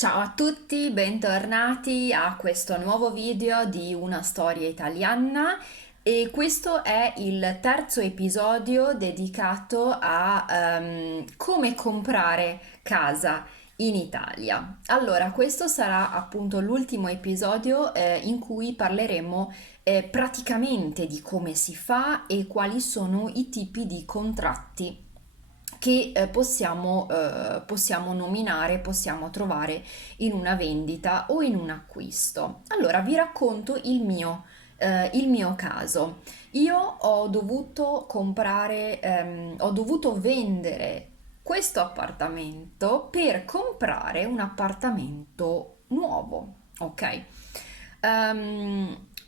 Ciao a tutti, bentornati a questo nuovo video di Una storia italiana e questo è il terzo episodio dedicato a come comprare casa in Italia. Allora, questo sarà appunto l'ultimo episodio in cui parleremo praticamente di come si fa e quali sono i tipi di contratti che possiamo nominare, possiamo trovare in una vendita o in un acquisto. Allora, vi racconto il mio caso. Io ho dovuto ho dovuto vendere questo appartamento per comprare un appartamento nuovo, ok?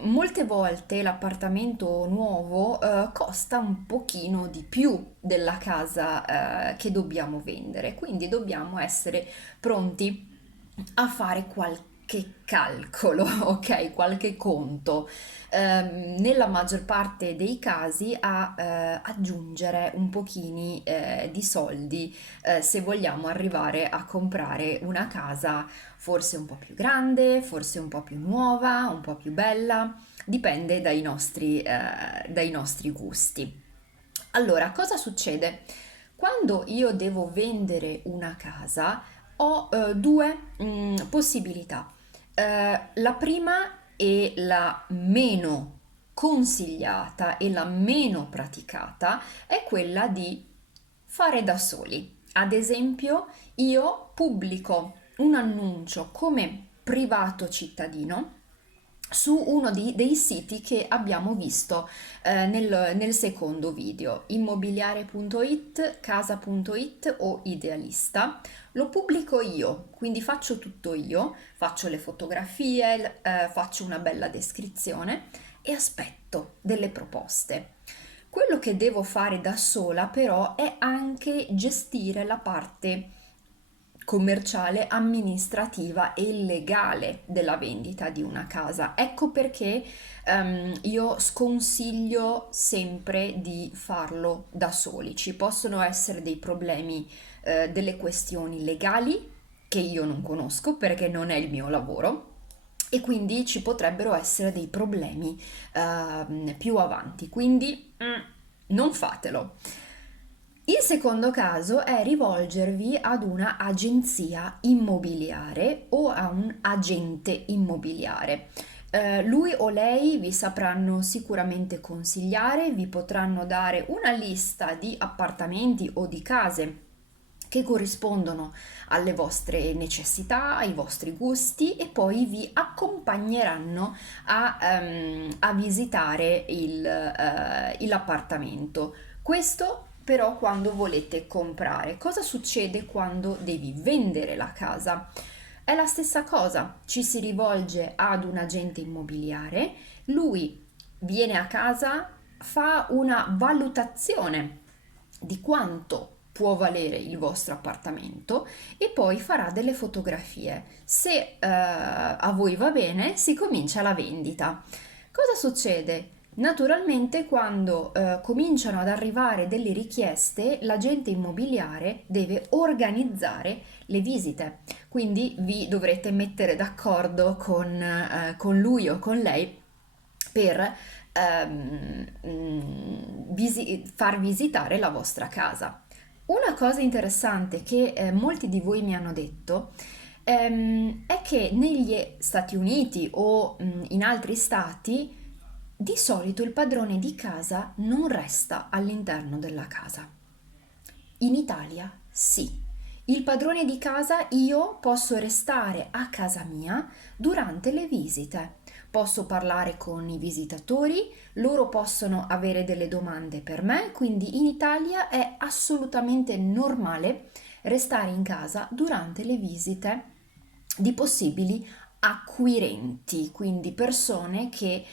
Molte volte l'appartamento nuovo costa un pochino di più della casa che dobbiamo vendere, quindi dobbiamo essere pronti a fare qualche calcolo, ok? Qualche conto. Nella maggior parte dei casi a aggiungere un pochini di soldi se vogliamo arrivare a comprare una casa forse un po' più grande, forse un po' più nuova, un po' più bella, dipende dai nostri gusti. Allora, cosa succede? Quando io devo vendere una casa, ho due possibilità. La prima e la meno consigliata e la meno praticata è quella di fare da soli. Ad esempio, io pubblico un annuncio come privato cittadino su uno dei siti che abbiamo visto nel secondo video, immobiliare.it, casa.it o Idealista. Lo pubblico io, quindi faccio tutto io, faccio le fotografie, faccio una bella descrizione e aspetto delle proposte. Quello che devo fare da sola però è anche gestire la parte commerciale, amministrativa e legale della vendita di una casa. Ecco perché io sconsiglio sempre di farlo da soli. Ci possono essere dei problemi, delle questioni legali che io non conosco perché non è il mio lavoro. E quindi ci potrebbero essere dei problemi più avanti, quindi non fatelo. Il secondo caso è rivolgervi ad una agenzia immobiliare o a un agente immobiliare. Lui o lei vi sapranno sicuramente consigliare, vi potranno dare una lista di appartamenti o di case che corrispondono alle vostre necessità, ai vostri gusti e poi vi accompagneranno a visitare l'appartamento. Questo però quando volete comprare. Cosa succede quando devi vendere la casa? È la stessa cosa, ci si rivolge ad un agente immobiliare, lui viene a casa, fa una valutazione di quanto può valere il vostro appartamento e poi farà delle fotografie. Se a voi va bene, si comincia la vendita. Cosa succede? Naturalmente, quando cominciano ad arrivare delle richieste, l'agente immobiliare deve organizzare le visite. Quindi vi dovrete mettere d'accordo con lui o con lei per far visitare la vostra casa. Una cosa interessante che molti di voi mi hanno detto è che negli Stati Uniti o in altri stati di solito il padrone di casa non resta all'interno della casa. In Italia sì. Il padrone di casa io posso restare a casa mia durante le visite. Posso parlare con i visitatori, loro possono avere delle domande per me, quindi in Italia è assolutamente normale restare in casa durante le visite di possibili acquirenti, quindi persone che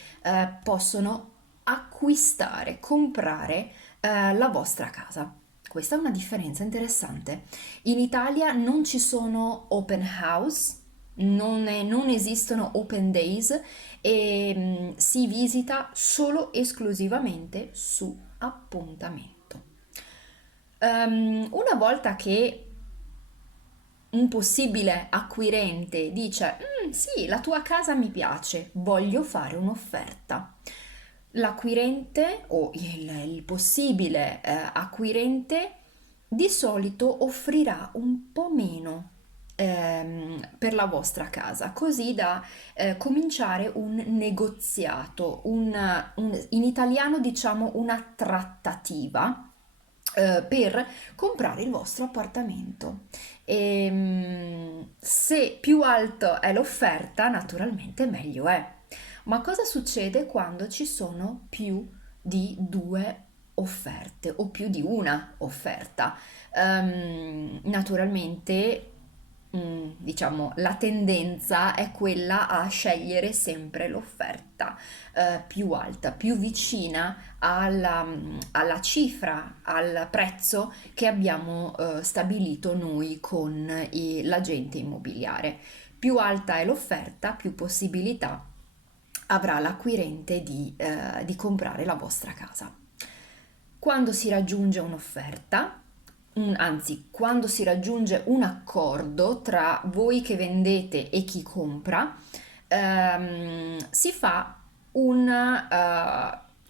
possono acquistare, comprare la vostra casa. Questa è una differenza interessante. In Italia non ci sono open house, non esistono open days e si visita solo esclusivamente su appuntamento. Una volta che un possibile acquirente dice: sì, la tua casa mi piace, voglio fare un'offerta. L'acquirente o il possibile acquirente di solito offrirà un po' meno per la vostra casa, così da cominciare un negoziato, in italiano diciamo una trattativa per comprare il vostro appartamento. Se più alto è l'offerta, naturalmente meglio è. Ma cosa succede quando ci sono più di due offerte o più di una offerta? Naturalmente, diciamo, la tendenza è quella a scegliere sempre l'offerta più alta, più vicina alla cifra, al prezzo che abbiamo stabilito noi con l'agente immobiliare. Più alta è l'offerta, più possibilità avrà l'acquirente di comprare la vostra casa. Quando si raggiunge un'offerta, anzi, quando si raggiunge un accordo tra voi che vendete e chi compra, si fa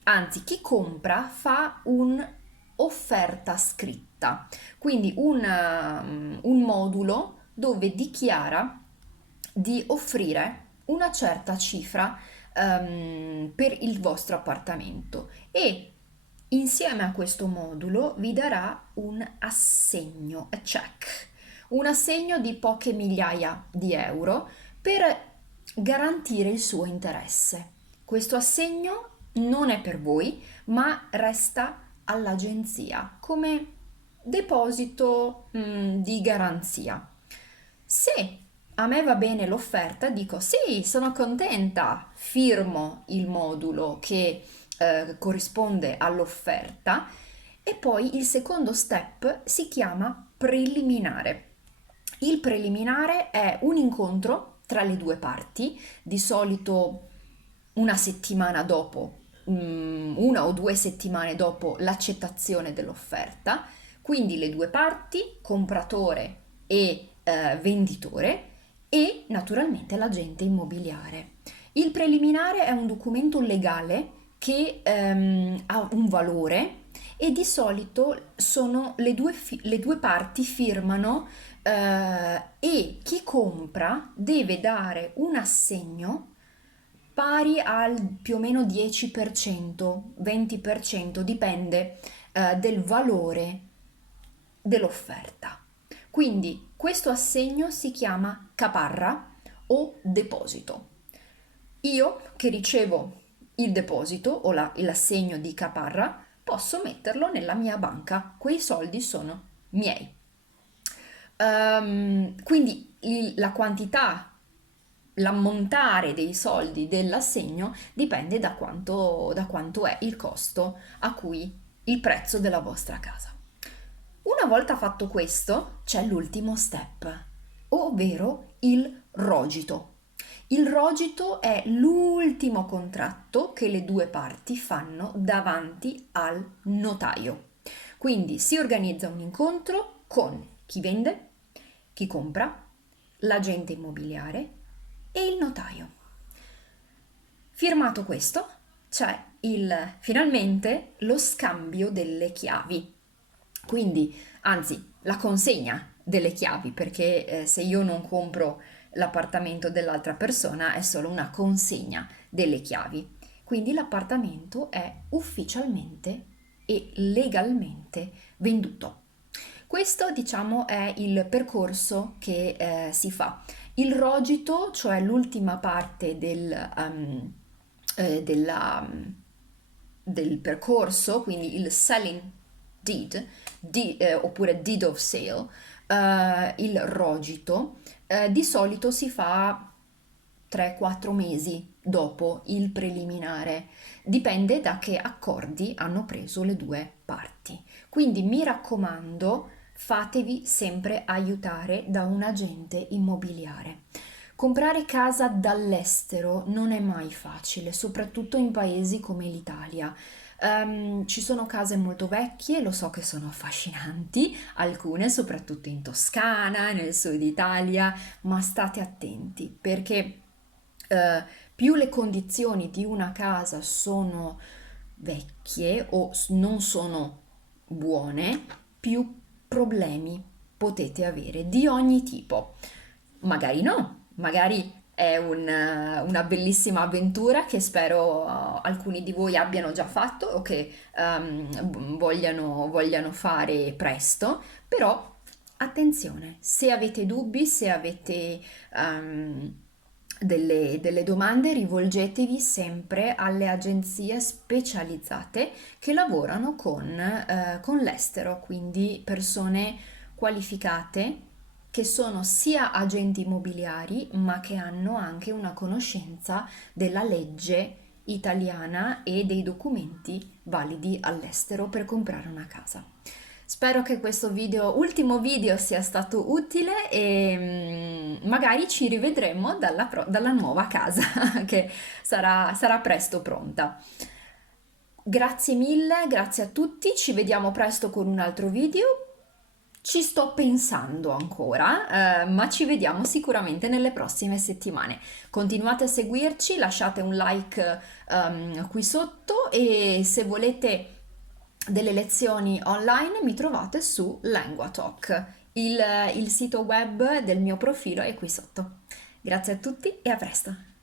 anzi, chi compra fa un'offerta scritta, quindi un modulo dove dichiara di offrire una certa cifra per il vostro appartamento e insieme a questo modulo vi darà un assegno, a check, un assegno di poche migliaia di euro per garantire il suo interesse. Questo assegno non è per voi, ma resta all'agenzia come deposito, di garanzia. Se a me va bene l'offerta, dico sì, sono contenta, firmo il modulo che corrisponde all'offerta e poi il secondo step si chiama preliminare. Il preliminare è un incontro tra le due parti, di solito una settimana dopo, una o 2 settimane dopo l'accettazione dell'offerta, quindi le due parti, compratore e venditore, e naturalmente l'agente immobiliare. Il preliminare è un documento legale che ha un valore e di solito sono le due parti firmano e chi compra deve dare un assegno pari al più o meno 10%, 20%, dipende del valore dell'offerta. Quindi questo assegno si chiama caparra o deposito. Io che ricevo il deposito o l'assegno di caparra posso metterlo nella mia banca. Quei soldi sono miei. Quindi la quantità, l'ammontare dei soldi dell'assegno dipende da quanto è il costo a cui il prezzo della vostra casa. Una volta fatto questo, c'è l'ultimo step, ovvero il rogito. Il rogito è l'ultimo contratto che le due parti fanno davanti al notaio. Quindi si organizza un incontro con chi vende, chi compra, l'agente immobiliare e il notaio. Firmato questo, c'è finalmente lo scambio delle chiavi. Quindi, anzi, la consegna delle chiavi, perché se io non compro l'appartamento dell'altra persona è solo una consegna delle chiavi. Quindi l'appartamento è ufficialmente e legalmente venduto. Questo, diciamo, è il percorso che si fa. Il rogito, cioè l'ultima parte del percorso, quindi il selling deed, oppure deed of sale, il rogito, di solito si fa 3-4 mesi dopo il preliminare, dipende da che accordi hanno preso le due parti. Quindi mi raccomando, fatevi sempre aiutare da un agente immobiliare. Comprare casa dall'estero non è mai facile, soprattutto in paesi come l'Italia. Ci sono case molto vecchie, lo so che sono affascinanti, alcune soprattutto in Toscana, nel sud Italia, ma state attenti perché più le condizioni di una casa sono vecchie o non sono buone, più problemi potete avere di ogni tipo. Magari no, magari è una bellissima avventura che spero alcuni di voi abbiano già fatto o che vogliano fare presto, però attenzione, se avete dubbi, se avete delle domande, rivolgetevi sempre alle agenzie specializzate che lavorano con l'estero, quindi persone qualificate che sono sia agenti immobiliari, ma che hanno anche una conoscenza della legge italiana e dei documenti validi all'estero per comprare una casa. Spero che questo ultimo video sia stato utile e magari ci rivedremo dalla nuova casa che sarà presto pronta. Grazie mille, grazie a tutti, ci vediamo presto con un altro video. Ci sto pensando ancora, ma ci vediamo sicuramente nelle prossime settimane. Continuate a seguirci, lasciate un like, qui sotto e se volete delle lezioni online mi trovate su LanguaTalk. Il sito web del mio profilo è qui sotto. Grazie a tutti e a presto!